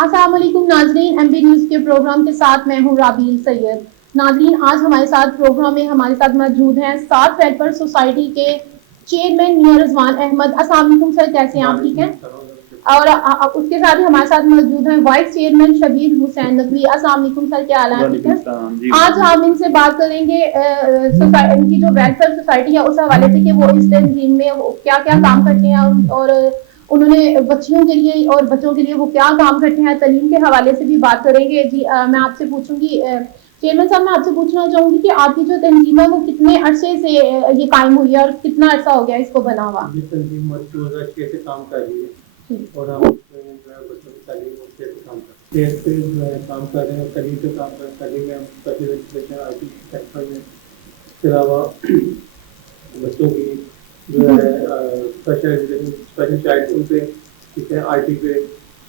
अस्सलाम वालेकुम नाजरीन, एमबी न्यूज़ के प्रोग्राम के साथ मैं हूँ राबील सैयद। नाजरीन, आज हमारे साथ प्रोग्राम में हमारे साथ मौजूद हैं सात वेलफेयर सोसाइटी के चेयरमैन मियां रिजवान अहमद। अस्सलाम वालेकुम सर, कैसे हैं आप? ठीक हैं। और उसके साथ ही हमारे साथ मौजूद हैं वाइस चेयरमैन शबीर हुसैन नकवी। अस्सलाम वालेकुम सर, क्या हाल है? ठीक है। आज हम इनसे बात करेंगे इनकी जो वेलफेयर सोसाइटी है उस हवाले से कि वो इस तंजीम में क्या क्या काम करते हैं और उन्होंने बच्चियों के लिए और बच्चों के लिए वो क्या काम करते हैं। तालीम के हवाले से भी बात करेंगे। जी मैं आपसे पूछूंगी चेयरमैन साहब, मैं आपसे पूछना चाहूंगी कि आपकी जो तंजीम है वो कितने अरसे से ये कायम हुई है और कितना अरसा हो गया इसको बना हुआ? ये तंजीम 2006 से काम कर रही है और हम बच्चों की तालीम से काम कर रहे हैं। जो है काम कर रहे हैं, तालीम से काम कर रहे हैं। तालीम में हम स्पेशल आई टी सेक्टर में, इसके अलावा बच्चों की जो है स्पेशल चाइल्ड पे, ठीक है, आई टी पे,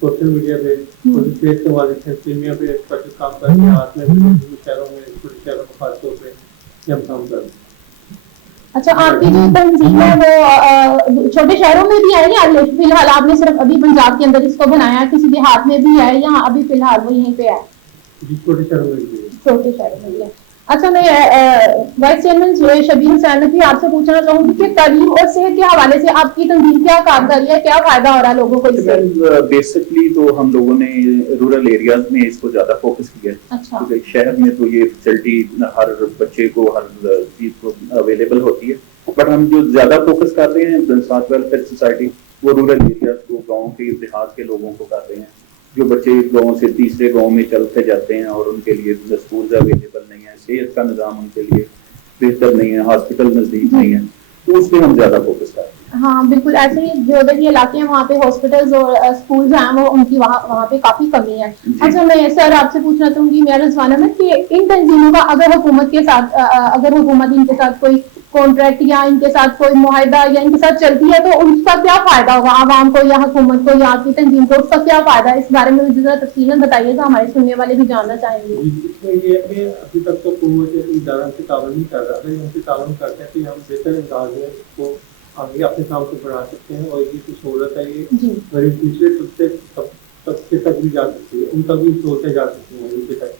सोशल मीडिया पे, सेहत के वाले मीडिया पे स्पेशल काम कर रहे हैं। हाथ में शहरों में, छोटे शहरों में खास तौर पे हम काम कर रहे हैं। अच्छा, आपकी जो तंजीम है वो छोटे शहरों में भी है या फिलहाल आपने सिर्फ अभी पंजाब के अंदर इसको बनाया है? किसी देहात में भी है या अभी फिलहाल वो यहीं पे है? छोटे शहरों में भी है। छोटे शहरों में भी है। अच्छा, मैं वाइस चेयरमैन शबीर हुसैन भी आपसे पूछना चाहूंगी कि तालीम और सेहत के हवाले से आपकी तंजीम क्या काम कर रही है, क्या फायदा हो रहा है लोगों को इससे? बेसिकली तो हम लोगों ने रूरल एरियाज में इसको ज्यादा फोकस किया है। अच्छा। क्योंकि शहर में तो ये फैसिलिटी हर बच्चे को हर चीज को अवेलेबल होती है, बट हम जो ज्यादा फोकस कर रहे हैं साथ वेलफेयर सोसाइटी, वो रूरल एरियाज को, गाँव के देहात के लोगों को कर रहे हैं। जो बच्चे गाँव से तीसरे गाँव में चलते जाते हैं और उनके लिए स्कूल अवेलेबल नहीं है, सेहत का निज़ाम उनके लिए बेहतर नहीं है, हॉस्पिटल नजदीक नहीं है, तो उस पर हम ज्यादा फोकस करते हैं। हाँ बिल्कुल, ऐसे ही जो उधर ये इलाके हैं वहाँ पे हॉस्पिटल्स और स्कूल्स हैं वो उनकी वहाँ पे काफी कमी है। अच्छा, मैं सर आपसे पूछना चाहूंगी मियां रिजवान अहमद कि इन तंजीमों का अगर हुकूमत के साथ अगर हुकूमत इनके साथ कोई कॉन्ट्रैक्ट या इनके साथ कोई मुआहदा या इनके साथ चलती है तो उसका क्या फायदा होगा आवाम को या हुकूमत को या आपकी तंजीम को? उसका क्या फायदा है, इस बारे में जरा तफसीलन बताइएगा, हमारे सुनने वाले भी जानना चाहेंगे। इसमें ये है कि अभी तक तो हुकूमत इदारा से तावन नहीं कर रहा है। उनसे तावन करते हैं कि हम बेहतर अंदाज में इसको आगे अपने काम को बढ़ा सकते हैं और ये की सहूलत है, ये गरीब दूसरे तबके तक भी जा सकती है, उन तक भी सहूलतें जा सकती हैं उनके तक।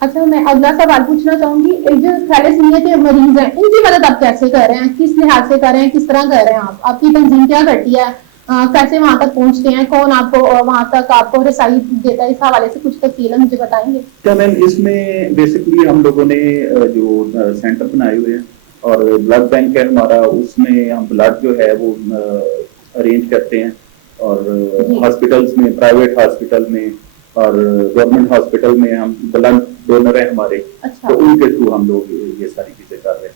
अच्छा, मैं अगला सवाल पूछना चाहूंगी, जो थैलेसीमिया के मरीज हैं इनकी मदद आप कैसे कर रहे हैं, किस लिहाज से कर रहे हैं, किस तरह कर रहे हैं? आपकी तंजीम क्या करती है, कैसे वहां तक पहुंचते हैं, कौन आपको वहां तक आपको रसाई देता है? इस हवाले से कुछ तफसीलन मुझे बताएंगे? क्या मैम, इसमें बेसिकली हम लोगों ने जो सेंटर बनाए हुए हैं और ब्लड बैंक है हमारा, उसमें हम ब्लड जो है वो अरेंज करते हैं और हॉस्पिटल्स में, प्राइवेट हॉस्पिटल में और गवर्नमेंट हॉस्पिटल में हम ब्लड डोनर है हमारे। अच्छा। तो उनके थ्रू हम लोग ये सारी चीजें कर रहे हैं।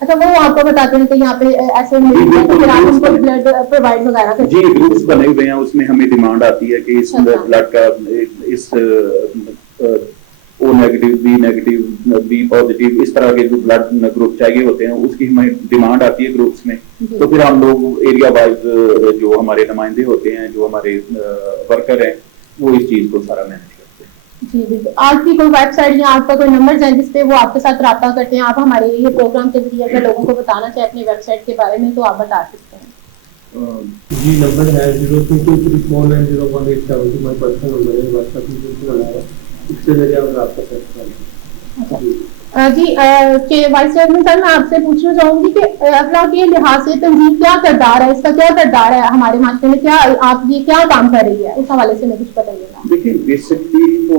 अच्छा, वो आपको बताते हैं कि यहाँ पे ऐसे ब्लड प्रोवाइड वगैरह करते हैं? जी, ग्रुप्स बने हुए हैं, उसमें हमें डिमांड आती है कि इस ब्लड का इस O negative, B negative, B positive, इस तरह के जो ब्लड ग्रुप चाहिए होते हैं, उसकी हमें डिमांड आती है ग्रुप्स में। तो फिर हम लोग एरिया वाइज जो हमारे नुमाइंदे होते हैं, जो हमारे वर्कर हैं, वो इस चीज को सारा मैनेज करते हैं। जी बिल्कुल। आपकी कोई वेबसाइट या आपका कोई नंबर है जिसपे वो आपके साथ राब्ता करते हैं? आप हमारे ये प्रोग्राम के जरिए अगर लोगों को बताना चाहे अपनी वेबसाइट के बारे में तो आप बता सकते हैं। जी, नंबर है 0223490187, हमारा पर्सनल नंबर है, व्हाट्सएप में इसके जरिए आप राब्ता कर सकते हैं। जी वाइस चेयरमैन सर, मैं आपसे पूछना चाहूंगी कि अल्लाह के लिहाज से तंजीम क्या किरदार है, इसका क्या किरदार है हमारे माशरे में, क्या आप ये क्या काम कर रही है, इस हवाले से मैं कुछ बताइएगा। देखिए, बेसिकली तो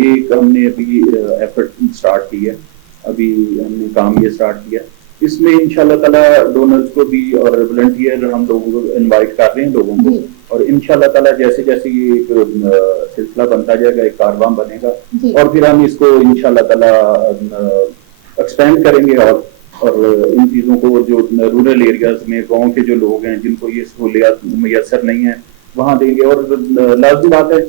ये हमने अभी एफर्ट स्टार्ट की है, अभी हमने काम ये स्टार्ट किया। इसमें इंशाल्लाह ताला डोनर्स को भी और वॉलंटियर हम लोगों को इनवाइट कर रहे हैं लोगों को, और इंशाल्लाह ताला जैसे जैसे ये सिलसिला बनता जाएगा, एक कारवां बनेगा और फिर हम इसको इंशाल्लाह ताला एक्सपेंड करेंगे और इन चीजों को जो रूरल एरियाज में गाँव के जो लोग हैं जिनको ये सहूलियात मुयसर नहीं है वहाँ देंगे। और लाजमी बात है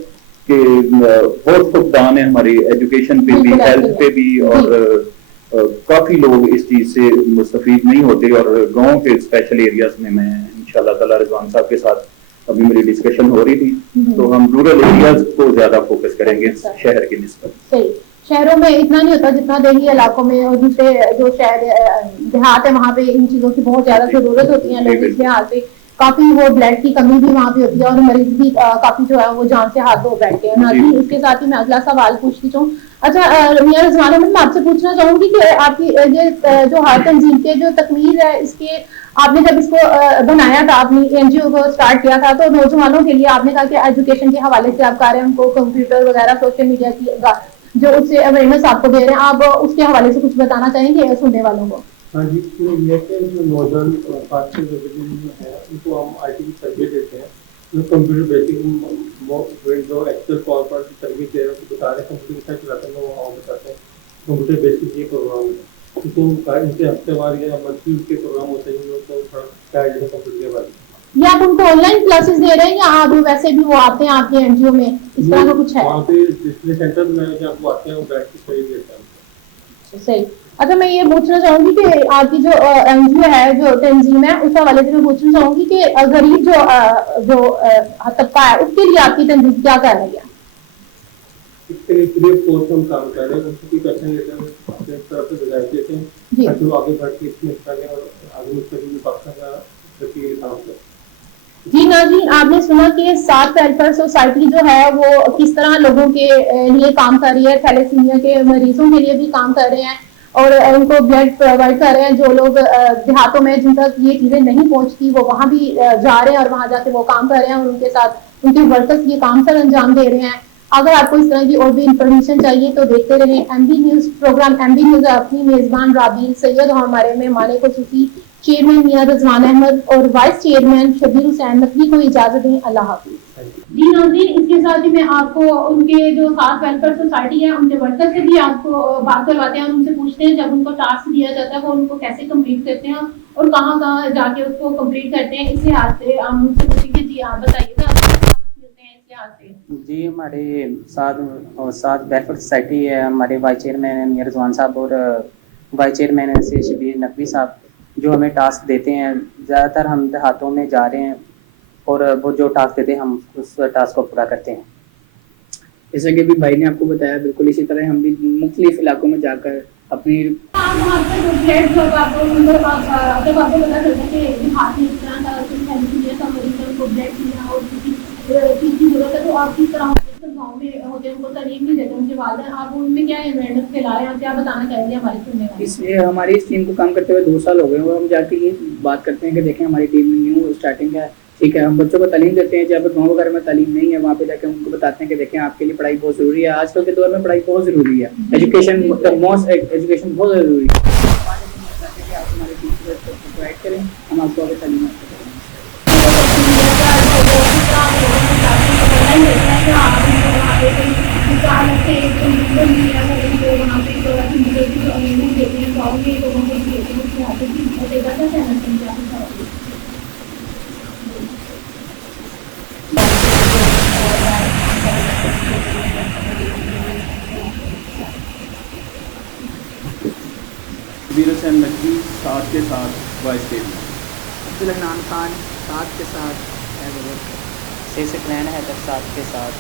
कि बहुत फुकदान है हमारी एजुकेशन पे भी, हेल्थ पे भी, और काफी लोग इस चीज से मुस्तफीद नहीं होते। और गाँव के स्पेशल एरियाज में मैं इंशाल्लाह ताला रिजवान साहब के साथ अभी मेरी डिस्कशन हो रही थी, तो हम रूरल एरियाज को ज्यादा फोकस करेंगे शहर के निस्बत। शहरों में इतना नहीं होता जितना देही इलाकों में और दूसरे जो शहर देहात है वहाँ पे इन चीजों की बहुत ज्यादा जरूरत होती है, लोग इस लिहाज से काफी वो ब्लड की कमी भी वहाँ पे होती है और मरीज भी काफी जो है वो जान से हाथ धो बैठते हैं। नाज़रीन, इसके साथ ही मैं अगला सवाल पूछती हूँ। अच्छा मियां रिजवान अहमद, मैं आपसे पूछना चाहूंगी कि आपकी ये जो हर तंजीम के जो तकमील है, इसके आपने जब इसको बनाया था, अपनी एनजीओ को स्टार्ट किया था, तो नौजवानों के लिए आपने कहा कि एजुकेशन के हवाले से आप कर रहे हैं, उनको कंप्यूटर वगैरह सोशल मीडिया की जो उससे अवेयरनेस आपको दे रहे हैं, आप उसके हवाले से कुछ बताना चाहेंगे सुनने वालों को? हाँ जी, इसमें यह है कि जो नौजवान खासकर जो है उनको हम IT की तरबियत देते हैं, जो कंप्यूटर बेसिक जो एक्सेल पावर पॉइंट की तरबियत दे रहे हैं, बता रहे हैं कंप्यूटर कैसे चलाते हैं, वो हम बताते हैं कंप्यूटर बेसिक ये प्रोग्राम है। उनको इनके हफ्तेवार या मंथली के प्रोग्राम होते हैं, उनको थोड़ा गाइड है कंप्यूटर के बारे में। या आप उनको ऑनलाइन क्लासेस दे रहे हैं या आप वैसे भी वो आते हैं आपके एनजीओ में, इस तरह का कुछ है? वहाँ पे डिस्प्ले सेंटर में जब वो आते हैं वो बैठ के सही देते हैं। सही। अच्छा, मैं ये पूछना चाहूंगी कि आपकी जो एनजीओ है, जो तंजीम है, उस हवाले से मैं पूछना चाहूंगी कि गरीब जो तबका है, उसके लिए आपकी तंजीम क्या कर रही है? इसके लिए फ्री ऑफ कॉस्ट हम काम कर रहे हैं, उसको कोई पैसा नहीं लेते हैं, अपने तरफ से गुजारिश देते हैं ताकि वो आगे बढ़ के इसमें हिस्सा लें और आगे मुस्तकिल पाकिस्तान का तरक्की के काम करें। जी नाज़रीन, आपने सुना कि 7 वेलफेयर सोसाइटी जो है वो किस तरह लोगों के लिए काम कर रही है, थैलेसीमिया के मरीजों के लिए भी काम कर रहे हैं और उनको ब्लड प्रोवाइड कर रहे हैं। जो लोग देहातों में जिन तक ये चीज़ें नहीं पहुंचती, वो वहाँ भी जा रहे हैं और वहाँ जाके वो काम कर रहे हैं और उनके साथ उनके वर्कर्स ये काम सर अंजाम दे रहे हैं। अगर आपको इस तरह की और भी इंफॉर्मेशन चाहिए तो देखते रहें MB news program. MB news अपनी मेज़बान राबील सैयद और हमारे मेहमान खुसूसी चेयरमैन मियां रिजवान अहमद और वाइस चेयरमैन शबीर हुसैन नकवी को इजाजत दें। अल्लाह हाफिज। जी नाज़रीन, इसके साथ ही मैं आपको उनके जो 7 वेलफेयर सोसाइटी है उनके वर्कर से भी आपको बात करवाते हैं और उनसे पूछते हैं जब उनको टास्क दिया जाता है वो उनको कैसे कंप्लीट करते हैं और कहाँ कहाँ जाके उसको कंप्लीट करते हैं। इस लिहाज से हम उनसे पूछेंगे, जी आप बताइएगा मिलते हैं इस लिहाज से। जी, हमारे साथ वेलफेयर सोसाइटी है, हमारे वाइस चेयरमैन हैं मियां रिजवान साहब और वाइस चेयरमैन से शबीर नकवी साहब, जो हमें टास्क देते हैं। ज़्यादातर हम देहातों में जा रहे हैं और वो जो टास्क देते हैं हम उस टास्क को पूरा करते हैं। जैसा कि अभी भाई ने आपको बताया, बिल्कुल इसी तरह हम भी मुख्तलिफ इलाकों में जाकर अपनी इसलिए हमारी इस टीम को काम करते हुए 2 साल हो गए और हम जाके ये बात करते हैं कि देखें हमारी टीम न्यू स्टार्टिंग है, ठीक है। हम बच्चों को तालीम देते हैं, जब गाँव वगैरह में तालीम नहीं है वहाँ पे जाके उनको बताते हैं कि देखें आपके लिए पढ़ाई बहुत ज़रूरी है। आजकल के दौर में पढ़ाई बहुत ज़रूरी है, एजुकेशन एजुकेशन बहुत ज़रूरी है। आप हमारे टीचर को प्रोवाइड करें, हम आपको आगे तालीम शबीर हुसैन नकवी 7 के साथ वाइस चेयरमैन, अब्दुल खान 7 के साथ प्लान है तब 7 के साथ